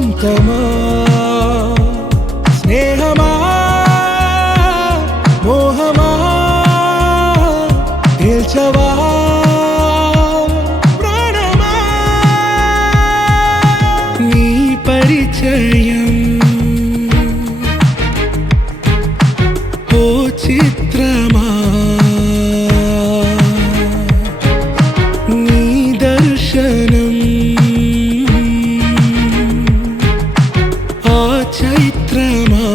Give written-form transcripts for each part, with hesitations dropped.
సొంతమా స్నేహమా మోహమా తేల్చవా ప్రాణమా నీ పరిచయం ఓ చిత్రమా నీ దర్శనం ఆ చైత్రమా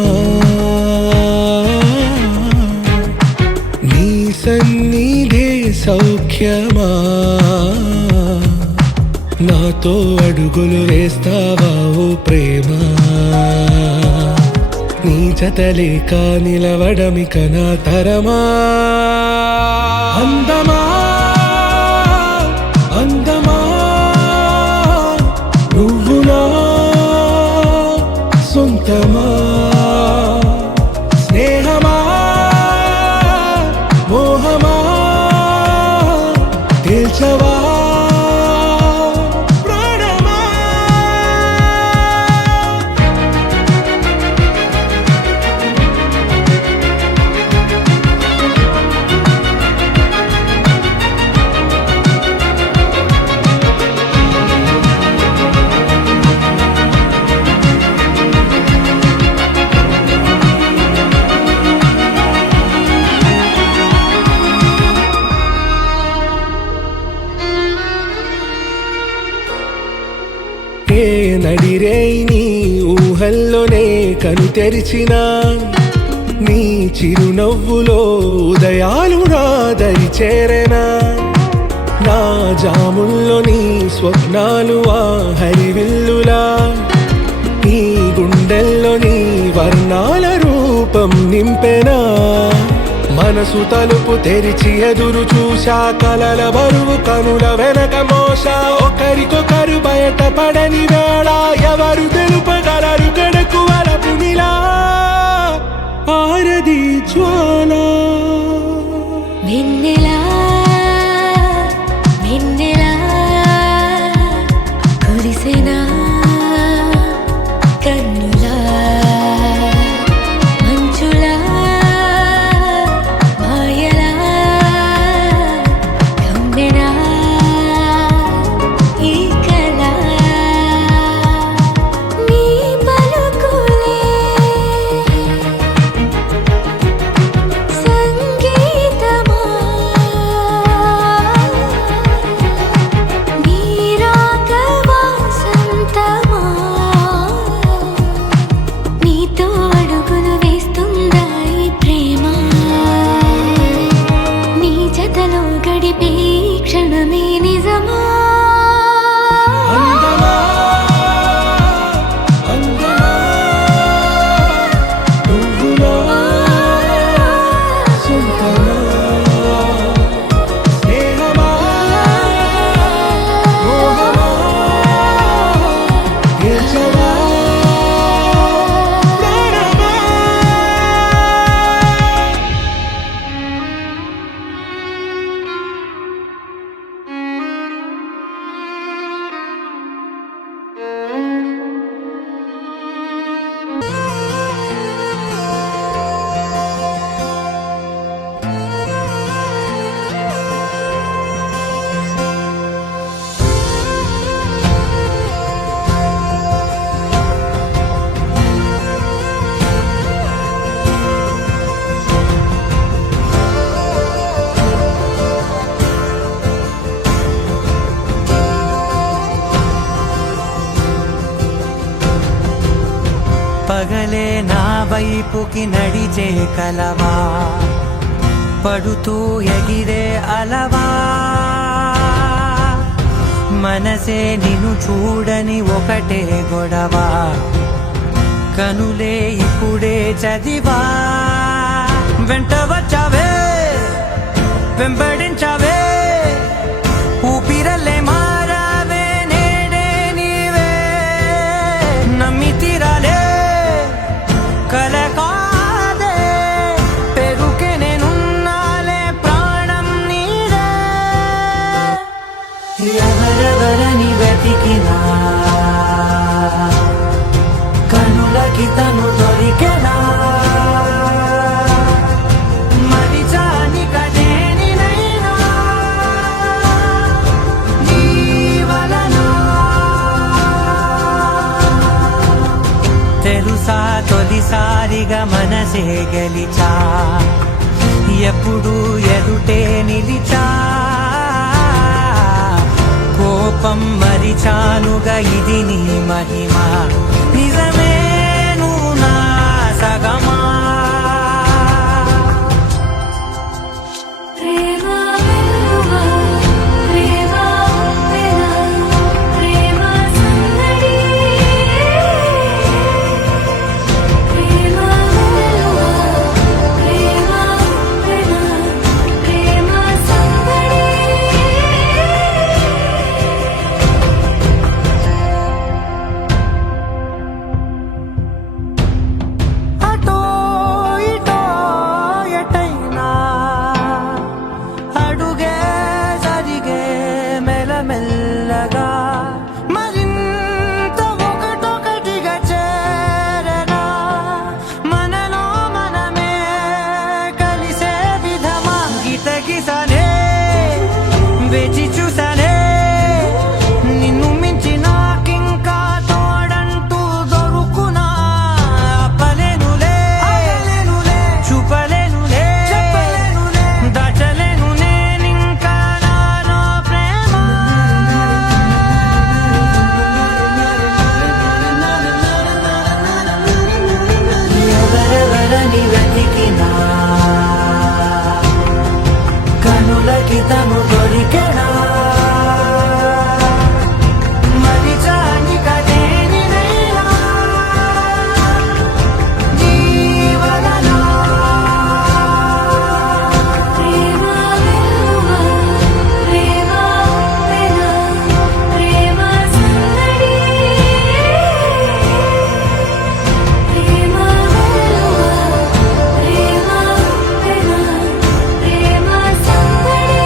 నీ సన్నిధే సౌఖ్యమా నాతో అడుగులు వేస్తావా ఓ ప్రేమ నీ జతలేక నిలవడమిక నా తరమా అందమా అందమా నువ్వు నా సొంతమా స్నేహమా మోహమా తేల్చవా ఏ నడిరే నీ ఊహల్లోనే కను తెరిచిన నీ చిరునవ్వులో ఉదయాలు నా దరి చేరెనా నా జాముల్లో నీ స్వప్నాలు ఆ హరివిల్లులా నీ గుండెల్లో నీ వర్ణాల రూపం నింపెనా మనసు తలుపు తెరిచి ఎదురు చూశా కలల బరువు కనుల వెనక మోసా ఒకరికొకరు బయట పడని వేళ ఎవరు తెలుపగలరు గడకు వలపునిలా ఆరది జ్వాల వెన్నెలా వెన్నెలా కురిసెనా కన్నులా మంచులా మాయలా కమ్మెనా ఈ కళ నీ పలుకులే సంగీతమా నీ రాగవా సంతమా నీతో అడుగులు వేస్తుందా ఈ ప్రేమ నీ జతలో గడిపే ఈ క్షణమే నిజమా అందమా అందమా నువ్వు నా సొంతమా స్నేహమా మోహమా తేల్చవా ప్రాణమా పగలే నా వైపుకి నడిచే కలవా పడుతూ ఎగిరే అలవా మనసే నిన్ను చూడని ఒకటే గొడవ కనులే ఇప్పుడే చదివా వెంట వచ్చావే వెంబడించావే ఊపిరలే మారావే నేడే నీవే నమ్మి తీరాలే కల కాదే పెరుకే నేనున్నాలే ప్రాణం నీదే ఎవరెవరని వెతికినా తెలుసా తొలిసారిగా మనసే గెలిచా ఎప్పుడు ఎదుటే నిలిచా కోపం మరిచానుగా ఇది నీ మహిమ నిజమే నువ్వు నా సగమా ప్రేమ వెలువ ప్రేమ వెల ప్రేమ సంగడి ప్రేమ వెలువ ప్రేమ వెల ప్రేమ సంగడి అటో ఇటో ఎటైనా అడుగే జరిగే మెల్లమెల్లగా మరింత ఒకటొకటిగా చేరనా మనలో మనమే కలిసే విధమా గితగిసనే వేచి చూసనే నిన్ను మించి నాకింకా తోడంటూ దొరుకునా ఆపలేనులే చూపలేనులే దాచలేను నేనింకా నాలో ప్రేమ ఎవరెవరని వెతికినా కనులకి తను దొరికెనా మరిచాని కదేనినైనా జీవనలో ప్రేమ వెలువ ప్రేమ వెల ప్రేమ సంగడి ప్రేమ వెలువ ప్రేమ వెల ప్రేమ సంగడి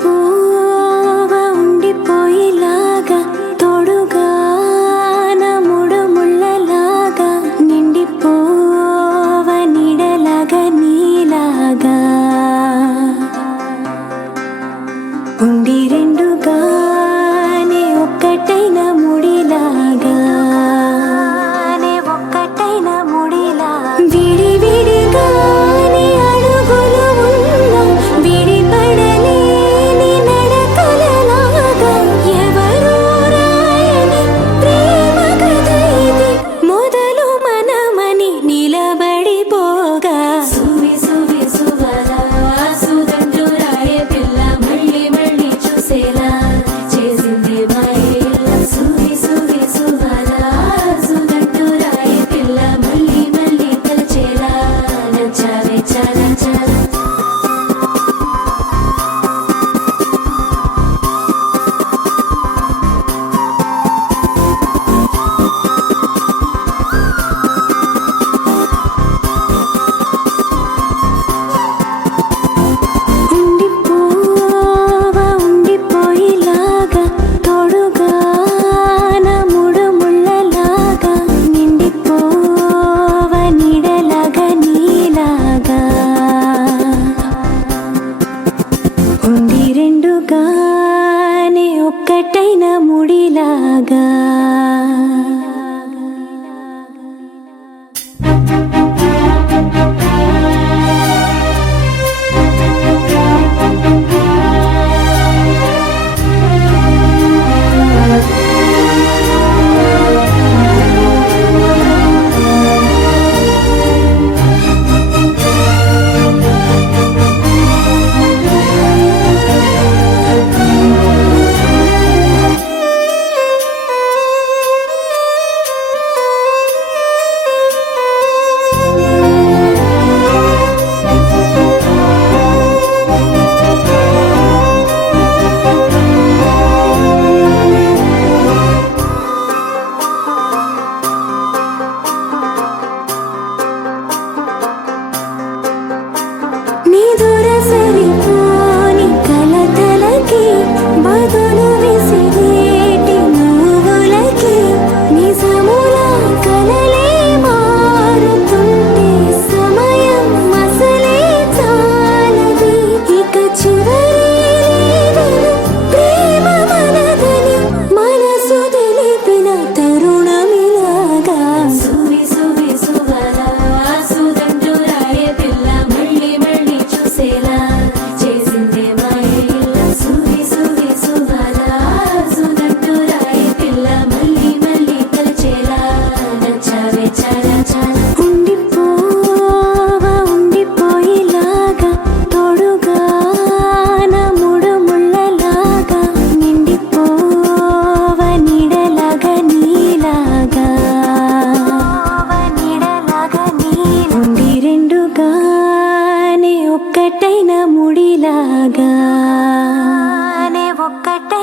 ఉండిపోవ ఉండిపోయేలాగా తోడుగా నా మూడు ముళ్ళలాగా నిండిపోవ నీడలాగా నీలాగా ఉండి రెండుగానే ఒక్కటైన ముడిలాగా ఒక్కటైన ముడిలా విడి విడిగానే అడుగులు ఉన్నా విడిపడలేని నడకలలాగా ఎవరూ రాయని ప్రేమ కథ ఇది మొదలు మనమని నిలబడిపోగా సువి సువి సువలా సుదండు రాయే పిల్ల మళ్ళీ మళ్ళీ చూసేలా చేసింది మాయేలా సువి సువి సువలా సుదండు రాయే పిల్ల మళ్ళీ మళ్ళీ తలచేలా నచ్చావే చాలా చాలా ఉండిపోవ ఉండిపోయేలాగా తోడుగా నా మూడు ముళ్ళలాగా నిండిపోవ నీడలాగా నీలాగా ఉండి రెండుగానే ఒక్కటైన ముడిలాగా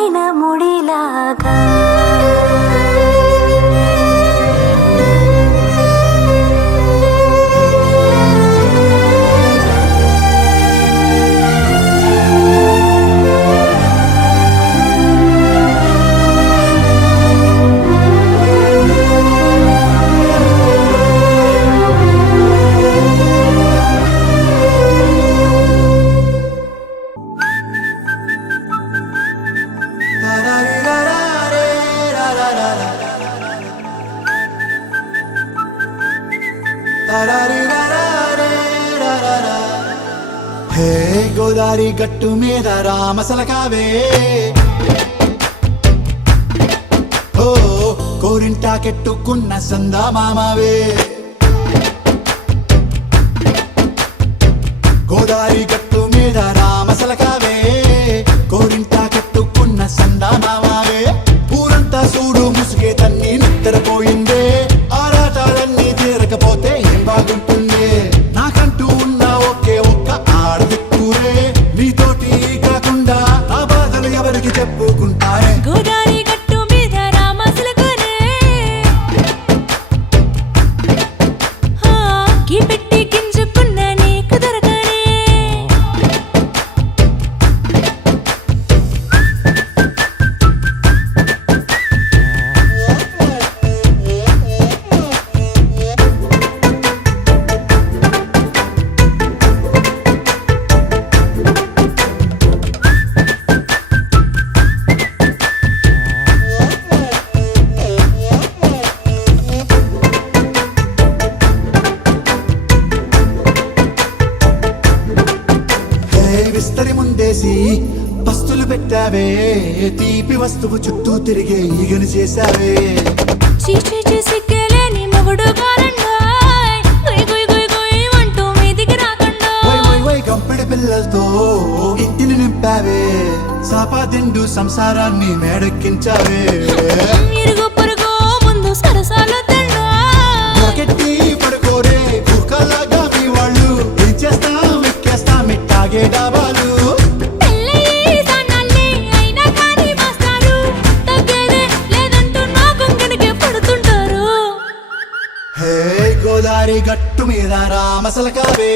అల్లిన ముడిలాగా హే గోదారి గట్టు మీద రామసలకావే ఓ కోరింటాకెట్టుకున్న సందా మామావే గోదారి గట్టు మీద రామసలకావే కోరింటాకెట్టుకున్న సందా మామావే ఊరంతా చూడు ముసుగే తన్ని నిద్రపోయిందే ఆరాటాలన్నీ తీరకపోతే ఏం బాగుంటుంది నాకంటూ ఉన్న ఒకే ఒక్క ఆడదిక్కురే నీతోటి కాకుండా నా బాధలు ఎవరికి చెప్పుకుంటారే గోదారి గట్టు మీద రామసలకానే కి పెట్టి గింజుకున్న నీకు దొరకనే విస్తరి ముందేసి పస్తులు పెట్టావే తీపి వస్తువు చుట్టూ తిరిగే ఈగను చేశావే చీచీ సిగ్గలేని మొగుడు కారండాయ్ గుయ్ గుయ్ గుయ్ గుయ్ అంటూ మీదికి రాకుండా వై వై వై గంపెడి పిల్లలతో ఇంటిని నింపావే సాపాదిండు సంసారాన్ని మేడెక్కించావే ఇరుగు పొరుగు ముందు సరసాలు తండా పొరకెట్టి పడుకోరే కుక్కలాగా మీ వాళ్ళు ఏం చేస్తాం ఎక్కేస్తాం ఇట్టాగే డాబాలు పెళ్ళయి దానాల్ని అయినా కానీ మాస్తారు తగ్గేదే లేదంటూ నా కొంగడికి పడుతుంటారు హే గోదారి గట్టు మీద రామసలకావే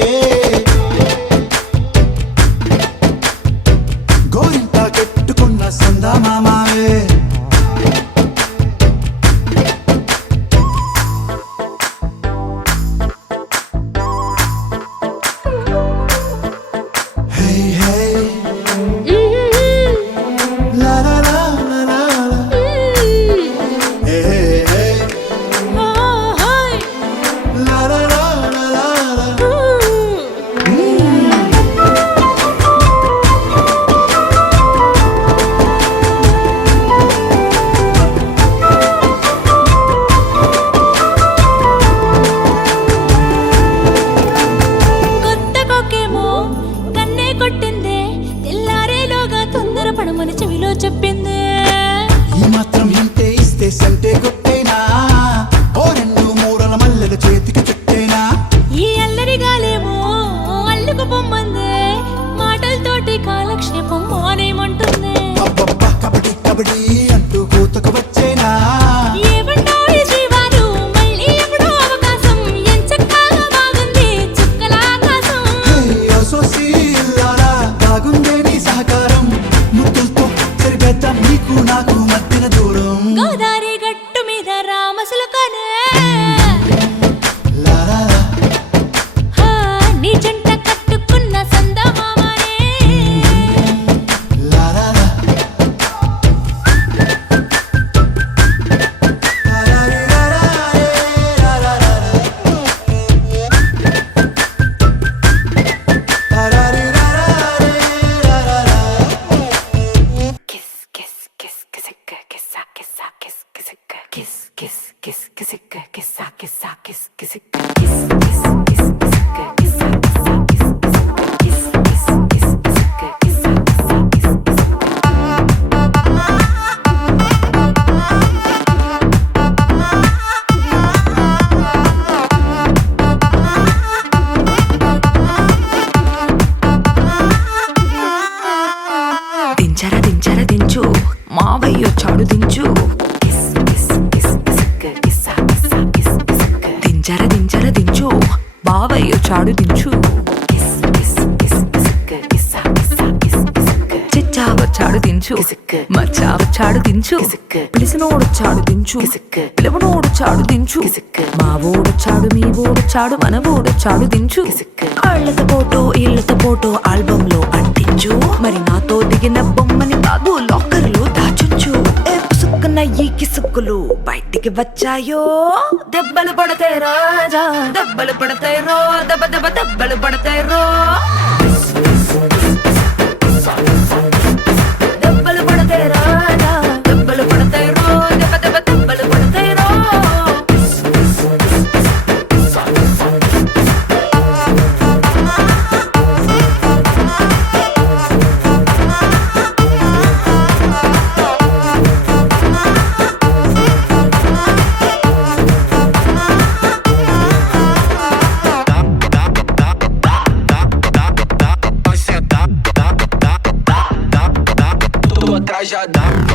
గోరింట కెట్టుకున్న సందా మామావే హే హే లా లా లా లా లా లా. హే హే హే లా లా లా లా లా లా. కొత్త కొక్కేమో కన్నే కొట్టిందే తెల్లారేలోగా తొందరపడమని చెవిలో చెప్పిందే ఈ మాత్రం హింటే ఇస్తే సంటే కొట్టేనా ఓ రెండు మూరల మల్లెల చేతికి చుట్టేనా ఈ అల్లరి గాలేమో అల్లుకు పొమ్మందే మాటలతోటి కాలక్షేపం మానేమంటుంది అబ్బబ్బ కబడ్డీ కబడ్డీ అంటూ కూతకు వచ్చేనా ఏమంటావు శ్రీవారు మళ్ళీ ఎప్పుడో అవకాశం ఎంచక్కా బాగుంది చుక్కల ఆకాశం హే అసోసి ఇల్లారా బాగుందే నీ సహకారం ముద్దులతో సరిపెద్దాం నీకు నాకు మధ్యన దూరం గోదారి గట్టు మీద రామసులకనే లా లా లా. నీ జంట కట్టుకున్న సందమామనే లా లా లా. లా లా లా లా లా లా లా లా. లా లా లా లా లా లా లా. kiss kiss kiss kiss kiss kiss kiss kiss kiss kiss kiss kiss kiss kiss kiss kiss దించరా దించరా దించు మావయ్య వచ్చాడు దించు కిస్ కిస్ కిస్ కిసక్క కిస్సా కిస్సా కిస్ కిసక్క దించర దించర దించు బావయ్య వచ్చాడు దించు కిస్ కిస్ కిస్ కిసక్క కిస్సా కిస్సా కిస్ కిసక్క చిచ్చా వచ్చాడు దించు మచ్చా వచ్చాడు దించు పిలిసినోడొచ్చాడు దించు పిలవనోడొచ్చాడు దించు మా ఓడొచ్చాడు మీ ఓడొచ్చాడు మన ఓడొచ్చాడు దించు కళ్ళతో ఫోటో ఇళ్ళతో ఫోటో ఆల్బమ్ లో అంటించు మరి నాతో దిగిన బొమ్మని కాదు లాకర్ లో దాచుంచు ఏ పుసుక్కున్న ఈ కిసుక్కులు బయటికి వచ్చాయో దెబ్బలు పడతాయి రాజా దెబ్బలు పడతాయి రో దెబ్బ దెబ్బ దెబ్బలు పడతాయి రో దెబ్బలు పడతాయి రాజా దెబ్బలు పడతాయి రో దెబ్బ దెబ్బ దెబ్బలు పడతాయి రో Atrás já dá.